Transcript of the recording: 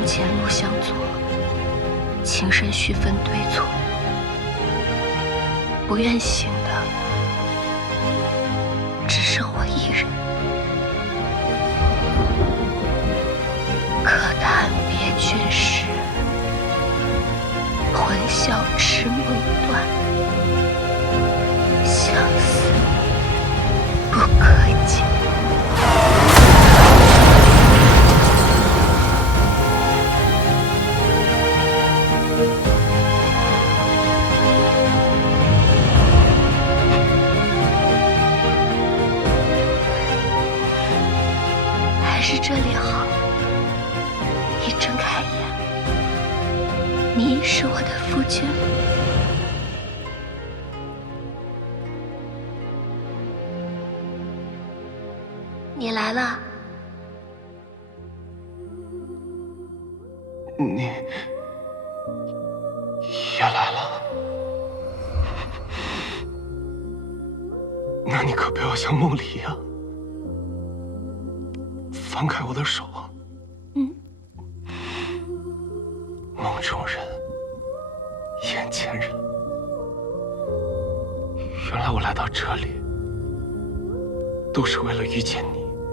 相前路向左，情深须分对错。不愿醒的，只剩我一人。可叹别君时，魂消痴梦断。相思不可解。还是这里好。一睁开眼，你已是我的夫君。你来了。你也来了？那你可不要像梦里一样放开我的手。梦中人，眼前人，原来我来到这里都是为了遇见你。